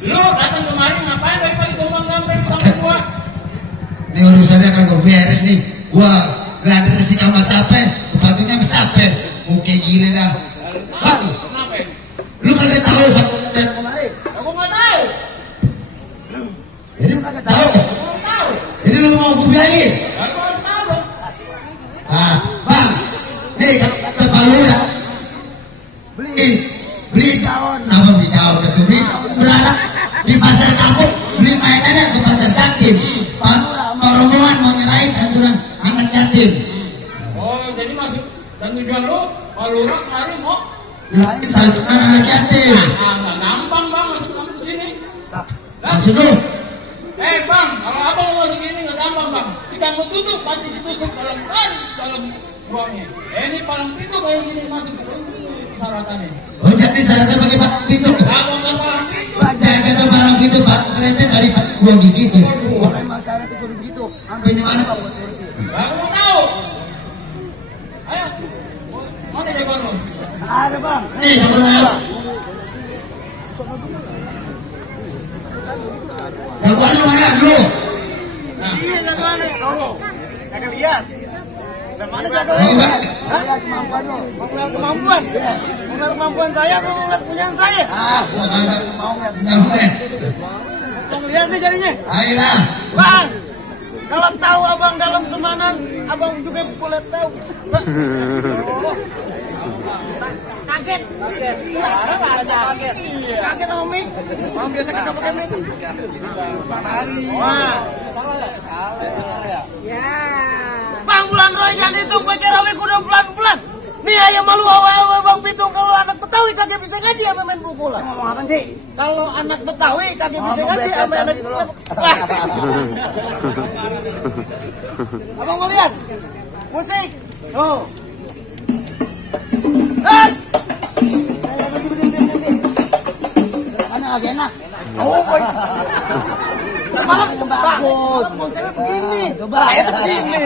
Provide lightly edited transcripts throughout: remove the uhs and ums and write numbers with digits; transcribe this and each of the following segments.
Lu datang kemari ngapain pagi-pagi gombang-gambling sama gua? Ini urusannya kagak beres nih. Gua gak ada resi sama siapa, kepatunya sama siapa. Oke gile dah. Bang, Kenapa? lu kagak tahu dari kemarin? Aku nggak tahu. Jadi lu kagak tahu? Aku nggak tahu. Jadi lu mau gue biayain? Aku harus tahu dong. Ah, bang, nih kata Pak Lurah, beli daun, apa beli daun? Itu beli berharap di pasar kampung beli mainannya ke pasar yatim. Pak Lurah mau rombongan mau nyerahin santunan anak yatim. Oh, jadi masuk dan tujuan lu Pak Lurah kemarin mau Nyerahin santunan anak yatim. nggak gampang bang masuk kamu ke sini. Maksud lu? Bang, kalau abang mau masuk ini nggak gampang bang. Ikan mau tutup, pasti ditusuk dalam ruangnya. Ini palang pintu kayak gini masuk persyaratannya. Oh jadi syaratnya pakai palang pintu? Abang nggak palang pintu. Jangan kata palang pintu, Pak kereta dari gua gigi tuh. Emang syaratnya kudu begitu. Ini mana Pak? Aku mau tahu. Ayo, mana jagoan lu? Ada bang. Nih, jagoan lu. Jagoan lu mana lu? Iya jagoan lu. Tahu. Kagak lihat. Dan mana jagoan lu? Lihat kemampuan lu. Mau lihat kemampuan? Mau lihat kemampuan saya, mau lihat punyaan saya? Gua kagak Mau lihat. mau. Mau lihat nih jadinya. Ayolah. Bang, kalau tahu abang dalam semanan, abang juga boleh tahu. Kaget. Kaget. Kaget. Kaget sama mie. Bang biasa kagak pakai mie. Matahari. Wah. Salah ya. Bang Bulan Roy jangan itu baca rawi kuda pelan-pelan. Nih ayam malu awal Bang Pitung kalau anak Betawi kagak bisa ngaji sama main pukulan. Ngomong apa sih? Kalau anak Betawi kagak bisa ngaji sama anak pukulan. Abang mau lihat? Musik. Oh. Mana lagi enak? Oh, boy. Malam bagus. Konsepnya begini. Coba begini.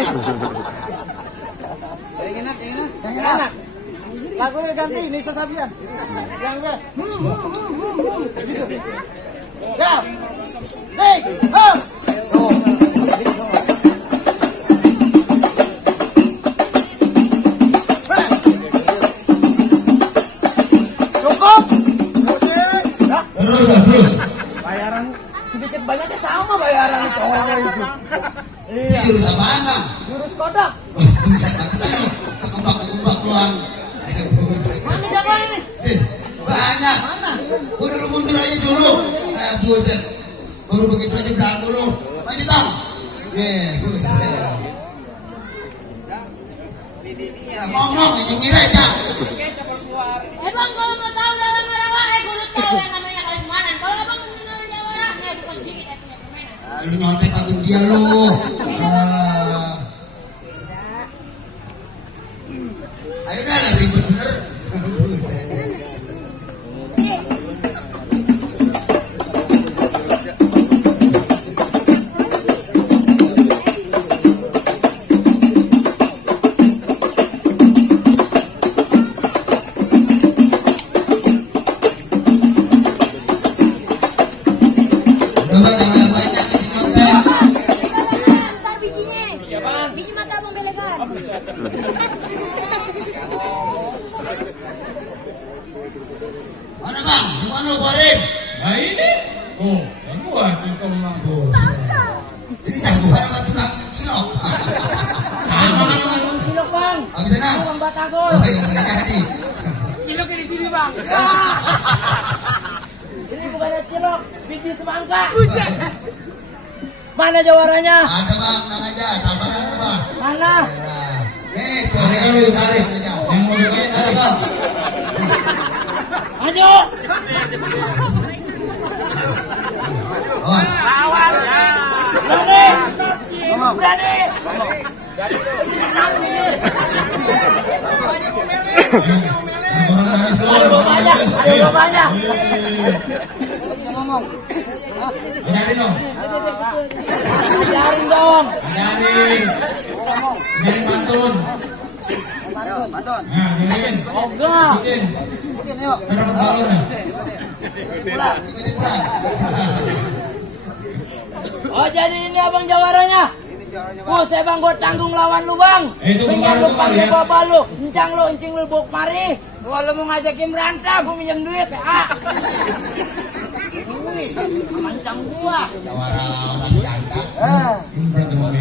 Yang enak. Yang enak. Lagunya ganti Nisa Sabian. Yang gue. Gitu. Ya. Tik. Hop. Cukup. Terus. Bayaran sedikit banyaknya sama bayaran cowoknya itu. Iya. Jurus apaan? Jurus kodak. Bisa kata lu. Kekembang doang. Mana jagoan ini? Banyak. Mana? Mundur aja dulu. Buset. Baru begitu aja bilang dulu. Maju tang. Ngomong ini kira aja. Bang, kalau mau tahu dalam rawa, kudu tahu yang namanya kasmanan. Kalau abang mengenal jawara, ya buka sedikit ya punya permainan. Lu nyontek agung dia lu. Ayo dah lah ribet bener. Coba jangan banyak isi nyontek. Ntar bijinya. Biji mata abang belegan. Mana bang? Di mana lu Borin? Nah ini, oh, yang gua itu memang. Ini jagoan apa tukang cilok? Sama Cilok bang. Habis senang? Bang Batagol. Oh iya, boleh jadi. Ciloknya di sini bang. Ini bukannya cilok, biji semangka. Mana jawaranya? Ada bang, tenang aja, sabar aja bang. Mana? Nih, tarik dulu, tarik. yang mau dimain Ada ada. bang. Maju. Oh, Berani. Berani. Ada banyak. Ngomong. Ajarin dong. Ajarin dong. Ajarin. Ajarin pantun. Pantun. Nah, ajarin. Ogah. Bikin. Bikin yuk. Berapa balon ya? Pulang. Oh jadi ini abang jawaranya? Saya bang gue tanggung lawan lu bang. Minyak lu panggil bapak lu, encing lu buk mari. Kalau mau ngajakin berantem, gue minjem duit ya. Mancang gua. Jawara orang jantan. Ini berarti mau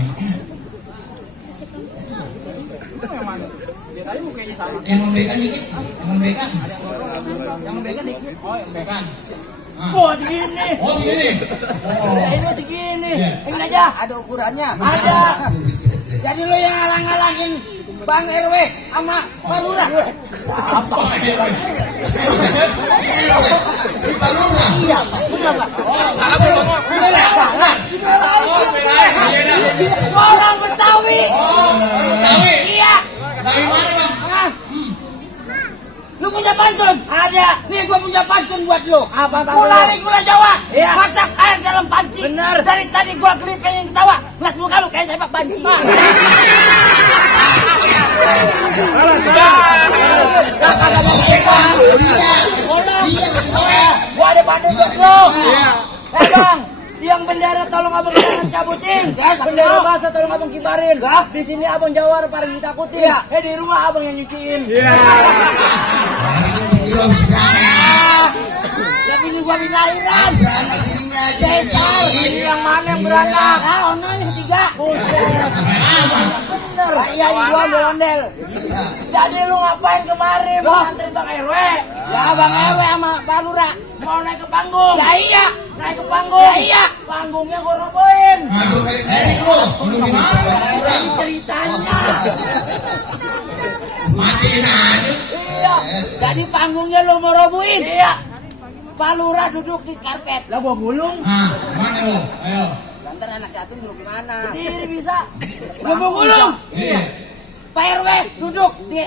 Dia tadi mukanya sama. yang memberikan dikit, yang memberikan. Yang memberikan dikit. Oh, yang memberikan. Wah segini. Oh, segini. Ini segini. Ini aja. Ada ukurannya. Ada. Jadi lu yang ngalang-ngalangin Bang RW sama Pak Lurah. Apa? Pak Lurah. Iya, kenapa? Orang Betawi. Betawi. Iya. Dari mana, Bang? Hah? Lu punya pantun? Ada. Nih gua punya pantun buat lu. Apa pantun? Gula nih gula Jawa. Iya. Masak air dalam panci. Bener. Dari tadi gua keliping ketawa. Ngeliat muka lu kayak sepak panci. Gua ada pantun buat lu. Bang. Yang bendera tolong abang jangan cabutin. Bendera basah tolong abang kibarin. Di sini abang Jawara paling ditakutin. Di rumah abang yang nyuciin. Tapi ini gua lahiran. Cesar. Ini yang mana yang beranak? Ono yang ketiga. Bener. Iya gua ondel-ondel. Jadi lu ngapain kemarin? Mau nganterin Bang RW? Ya Bang RW sama Pak Lurah. Mau naik ke panggung? Ya iya. Naik ke panggung? Ya iya. Panggungnya gue robohin. Aduh, erik lu. Lu gimana? Ceritanya. Matiin aja. Iya. Jadi panggungnya lu mau robohin? Iya. Pak Lurah duduk di karpet. Lah gua gulung. Mana lu? Ayo. Lantar anak jatuh duduk di mana? Berdiri bisa. Gua mau gulung. Iya. Pak RW duduk di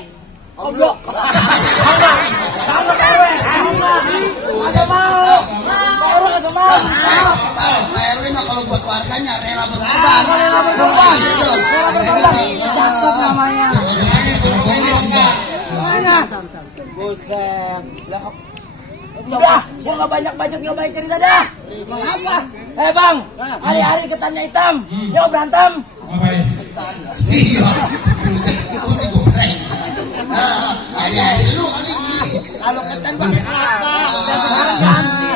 oblok. Sama Pak RW. Agak mau. Pak RW agak mau. Pak RW mah kalau buat warganya rela berkorban. Rela berkorban. Cakep namanya. Mana? Buset. Udah, gua nggak banyak bacot, nggak banyak cerita dah. Mengapa? Bang, hari-hari ketannya hitam. Yuk berantem. Ngapain? Iya. Hari-hari lu kali ini. Kalau ketan pakai kelapa. Dan sekarang ganti.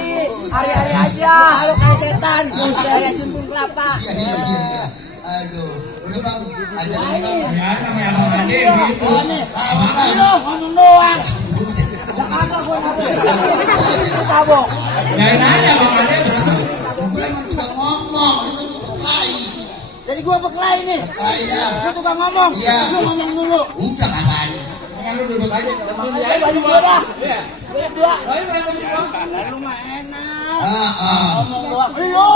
Hari-hari aja. Kalau kayak setan, saya juntung kelapa. Iya. Aduh, udah Bang, ajarin Bang. Ya, namanya Abang Ade gitu. Lu ngomong doang. Jakarta gue ngomong. Tabok. Jangan nanya Abang Ade. Gue emang tukang ngomong, itu tukang berkelahi. Jadi gue berkelahi nih. Iya. Lu tukang ngomong. Iya. Lu ngomong dulu. Udah kapan? Jangan lu duduk aja. Baju gue dah. Iya. Gue dua. Ayo berantem dulu. Lu mah enak. Ngomong Doang. Lu.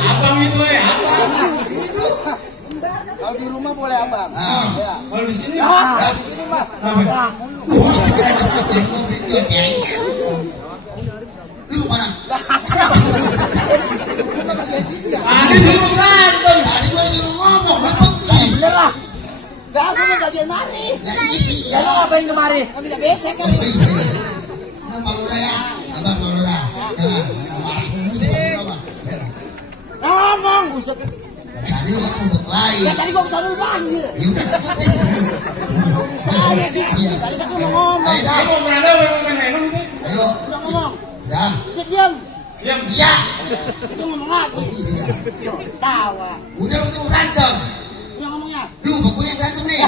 Abang itu ya. Kalau di rumah boleh abang. Ya. Kalau di sini Di rumah. Lu mana? Ade suruh berantem. Tadi gue nyuruh ngomong, lu pergi. Bener lah. Gak, aku mau bagian mari. Ya lu ngapain kemari? Gak bisa besek kan. Pak Lurah ya? Abang Pak Lurah. Ngomong. Buset. Tadi lu kan untuk lain. Ya tadi gua kesana lu panggil. Saya sih. Tadi kan lu ngomong. Kamu mau berantem mau main handphone gitu? Ayo. Udah ngomong. Ya. Dia diam. Diam. Iya. Itu ngomong lagi. Tawa. Udah lu tuh berantem. Udah ngomongnya. Lu bukunya berantem nih.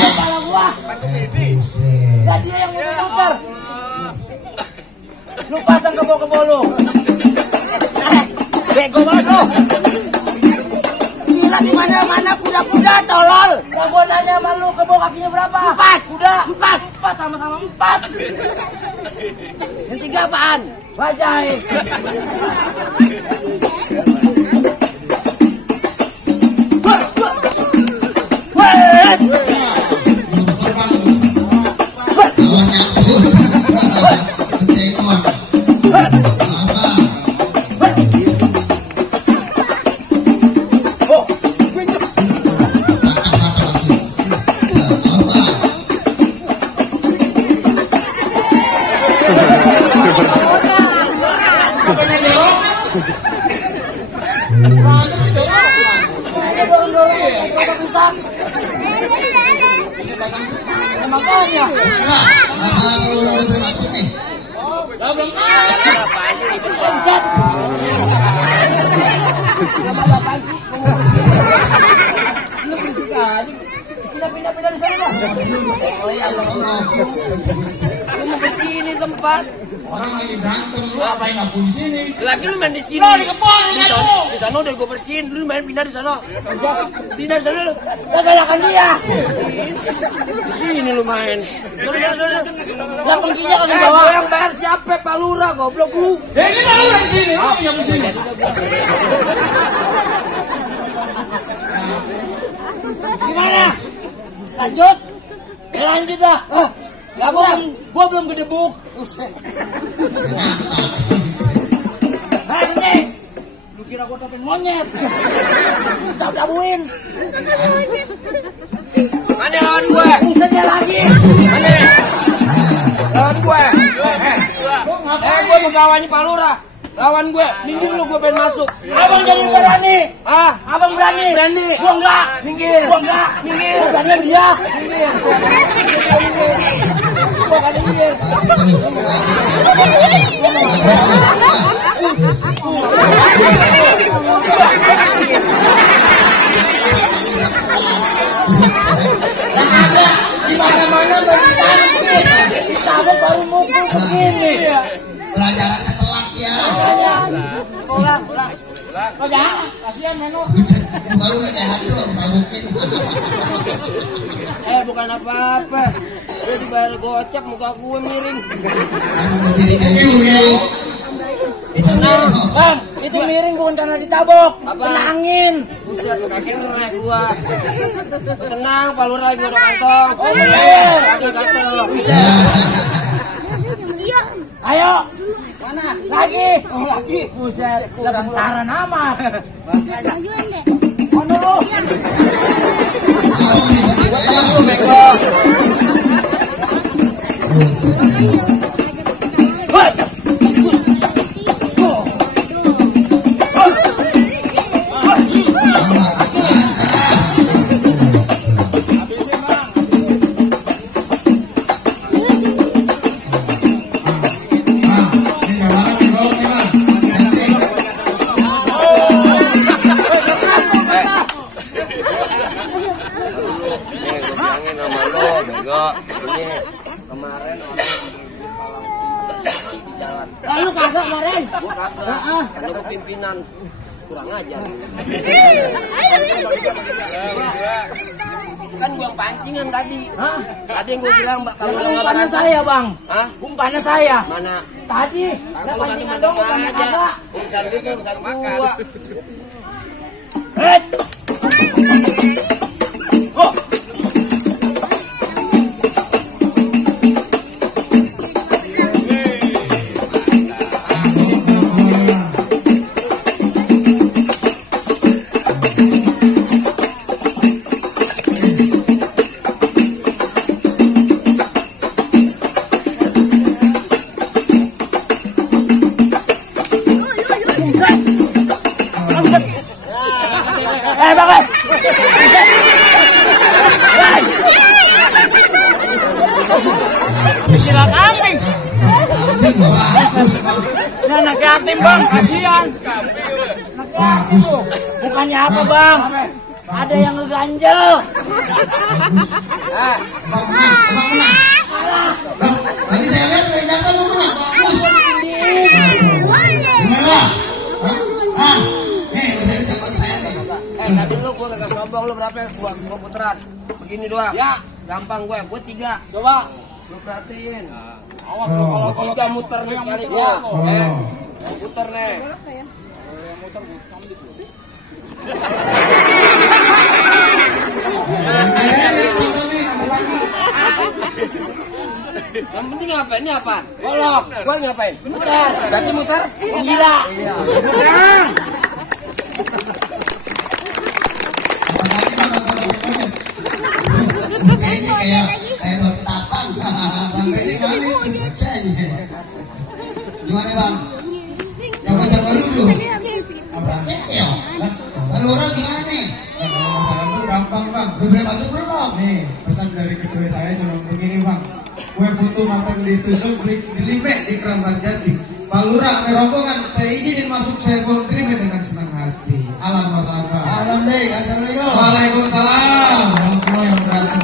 Kepala gua. Lah dia yang muter-muter. Lu pasang kebo-kebo lu. Bego banget lu. Gila di mana-mana kuda-kuda tolol. Nah, gua nanya sama lu kebo kakinya berapa? 4. Kuda 4 sama-sama 4. Yang 3 apaan? Bajai. Woi. Kau bisa. Makanya. Belum Set. Kenapa apaan sih? Lu berisik aja. Pindah di sana. Oh ya Allah. Lu mau ke sini tempat. orang lagi berantem, lu ngapain aku di sini? Lagi lu main di sini. Di kebun, di sana udah gue bersihin. Lu main pindah di sana. Pindah di sana lu. Galakan dia. Di sini lu main. Lah pengkinya kan bawa yang bayar siapa? Pak Lurah goblok lu. Ya ini Pak Lurah di sini. Oh, yang di sini. Gimana? Lanjut. Lanjut dah. Gua belum gedebuk. Hei, lu kira gua topeng monyet? Tabuin. Mana lawan gue? Busetnya lagi. Mana? Lawan gue. Gue megawanya Pak Lurah. Lawan gue, minggir lu, gue pengen masuk. Abang jadi berani. Ah, abang berani. Berani. Gue enggak. Minggir. Gue enggak. Minggir. Gue berani sama dia. Minggir. Gue akan minggir. Di mana-mana kita baru mukul begini. Pelajarannya telat ya. Pulang. Oh jangan, kasihan Meno. Baru aja hancur, mungkin. Bukan apa-apa. Gue dibayar gocap, muka gue miring. Bang, itu miring bukan karena ditabok. Kena angin. Buset, kaki melek gua. Tenang, Pak Lurah lagi ngorok kantong. Oh bener. Kaki gatel. Ayo. Mana? Lagi. Oh lagi. Buset, bentaran amat. Mana lu? Lu bego. Woi. Lu kagak kemarin? Gua kagak. Lu pimpinan kurang ajar. Kan gua pancingan tadi. Hah? Tadi yang gua bilang kalau umpannya saya, Bang. Hah? Umpannya saya. Mana? Tadi. Saya pancingan dong umpannya kagak. Urusan itu urusan gua. Oh. Bang. Kira kambing. Anak yatim, Bang, kasihan. Bukannya apa, Bang? Ada yang ngeganjel. Tadi saya lihat dari data lu menang. Tadi lu gua kagak sombong lu berapa? Gua puteran. Begini doang. Ya, gampang gue 3. Coba lu perhatiin. Awas kalau 3 muter nih sekali gua. Muter nih. Muter gua sambil. Yang penting apa? Ini apa? Golok. Gua ngapain? Muter. Berarti muter? Gila. Iya. Kayaknya kayak roti tapang. Gimana Bang? Jago-jago dulu. Berarti ya. Lalu orang gimana nih? ditusuk di Limek di Keramat Jati. Pak Lurah rombongan saya izinin masuk, saya mau terima dengan senang hati. Alam masyarakat. Assalamualaikum. Waalaikumsalam warahmatullahi wabarakatuh.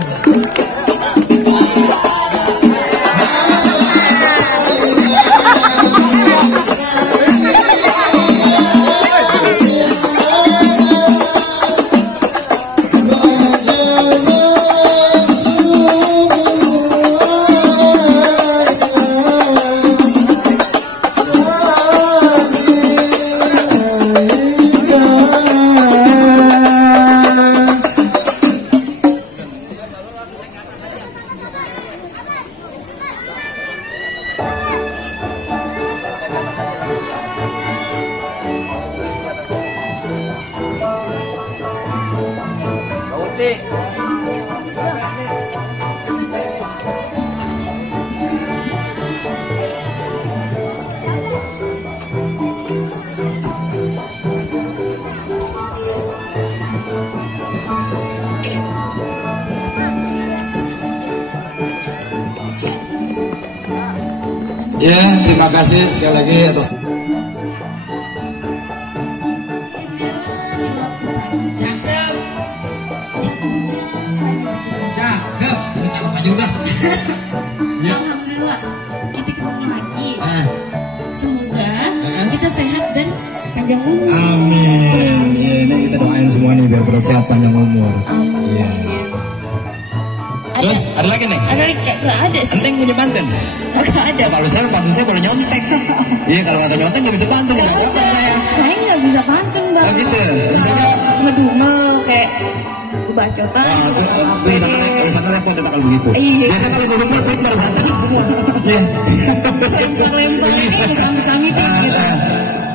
Ya, terima kasih sekali lagi atas Cakep, cakep aja udah. Alhamdulillah, kita ketemu lagi. Semoga kita sehat dan panjang umur. amin. Ya, ini kita doain semua nih biar pada sehat panjang umur. Amin. Ya. Terus ada lagi nih? Ada lagi kayak gak ada sih. Penting punya pantun. Gak ada. Kalau saya pantun saya boleh nyontek. Iya, kalau kata nyontek nggak bisa pantun. Nggak dapat saya. Saya nggak bisa pantun bang. Oh gitu. Misalnya Ngedumel kayak bacotan. tulisannya repot kalau begitu. Iya. Biasanya kalau gue lempar pantun semua. Iya. Lempar-lempar ini sami-sami gitu.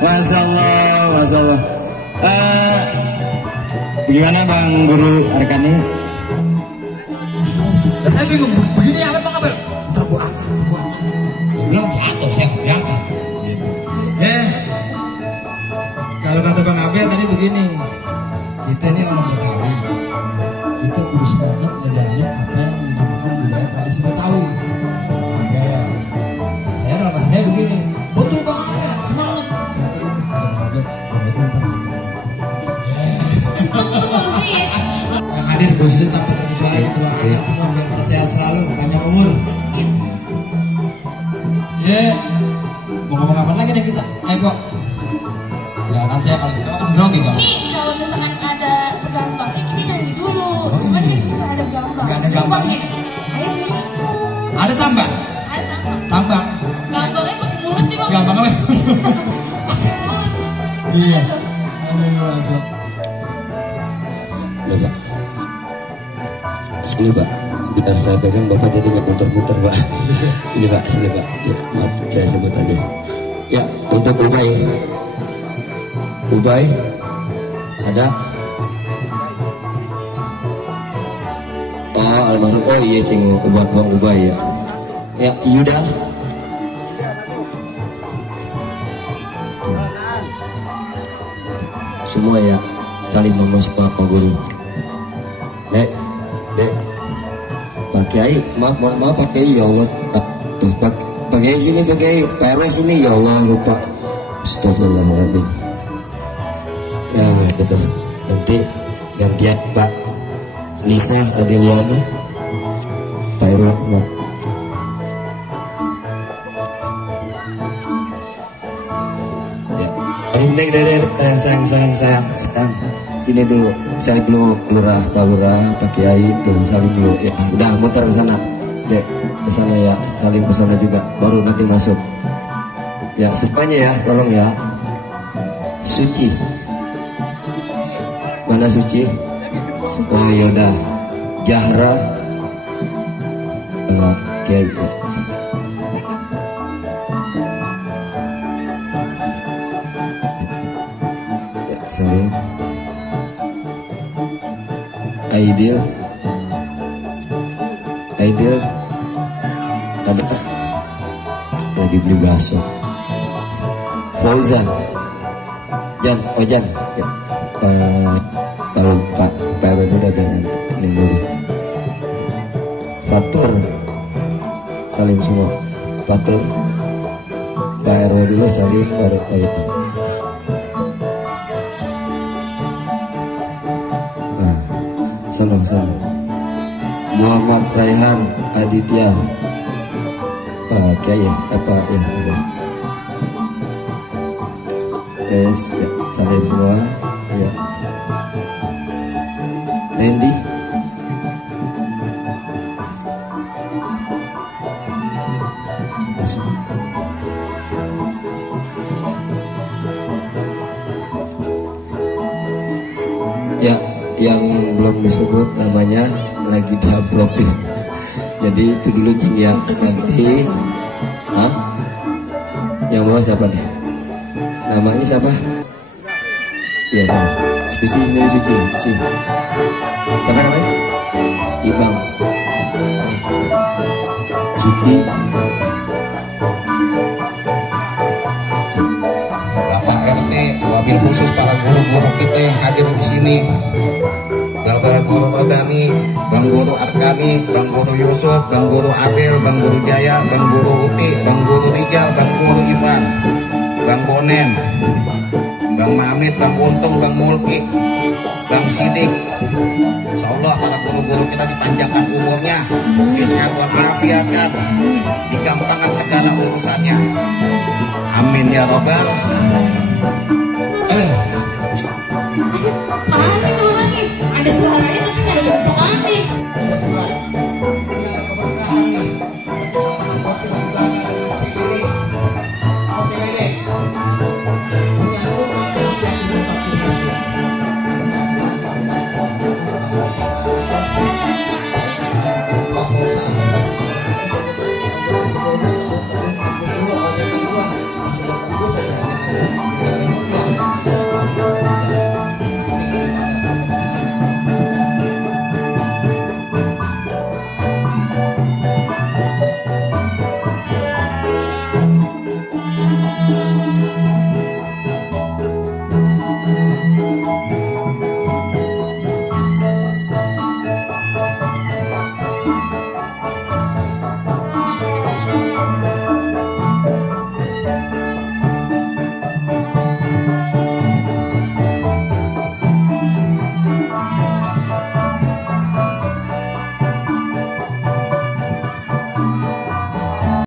Masya Allah, Masya Allah. Gimana Bang Guru Arkani? Saya bingung, begini apa Bang Abel? Ntar gua angkat. Belum jatuh, saya nggak diangkat. Kalau kata Bang Abel tadi begini, kita ini orang Betawi, kita kudu semangat ngejalanin apa yang dinamakan budaya tradisi Betawi. Abel, saya dalam hati saya begini, betul Bang Abel, semangat. Yang hadir khususnya takut doain kedua anak semua biar sehat selalu, panjang umur. Mau ngomong apa lagi nih kita? Ayo kok. Ya kan saya kalau kita kan grogi kan. Ini kalau misalkan ada gambangnya kita nyanyi dulu. Cuman ini nggak ada gambang. Nggak ada gambang. Ayo nyanyi. Ada tambah. Ada gambang. Tambah. Gambangnya pakai mulut nih bang. Gampang apa? Pakai mulut. Iya. Tuh. Aduh, masuk. Loh, Pak. Sini Pak, biar saya pegang Bapak jadi nggak muter-muter Pak. Ini Pak, sini Pak. Ya, maaf, saya sebut aja. Ya, untuk Ubay. Ubay, ada? Oh, almarhum. Oh iya, cing Bang Ubay ya. Ya, Yuda. Semua ya, saling mengusung Pak Guru. Dek, Pak Kiai, maaf Pak Kiai, ya Allah. Tuh, Pak Kiai sini, Pak Kiai, PRS ini, ya Allah, lupa. Astagfirullahaladzim. Ya, betul. Nanti gantian Pak Nisa Adiluana, Pak Irwan, Pak. Ya, sayang. Sini dulu, cari dulu Pak Lurah, Pak Kiai, tuh saling dulu. Ya, udah muter ke sana, Dek, ke sana ya, saling ke sana juga, baru nanti masuk. Ya, sukanya ya, tolong ya. Suci, mana Suci? Oh yaudah, Jahra, Kiai. Ya, saling. Aidil ada lagi beli bakso. Fauzan Jan ya. Kalau Pak Perun udah dengan ini dulu Fatur salim semua. Pater Pak RW dulu salim baru itu. Nah, sama Muhammad Raihan Aditya Kiai apa ya udah. Yes, ya, salim semua ya. Randy ya, yang belum disebut namanya lagi diuploadin. Jadi itu dulu Cing ya. Nanti yang mau siapa nih? Namanya siapa? Iya bang. Suci. Siapa namanya? Ibang. Cuti. Bapak RT, wabil khusus para guru-guru kita yang hadir di sini. Bapak Guru Odani, Bang Guru Arkani, Bang Guru Yusuf, Bang Guru Abel, Bang Guru Jaya, Bang Guru Uti, Bang Guru Rijal, Bang Guru Ivan, Bang Bonen, Bang Mamit, Bang Untung, Bang Mulki, Bang Sidik. Insyaallah para guru-guru kita dipanjangkan umurnya, disehatan afiatkan, digampangkan segala urusannya. Amin ya robbal.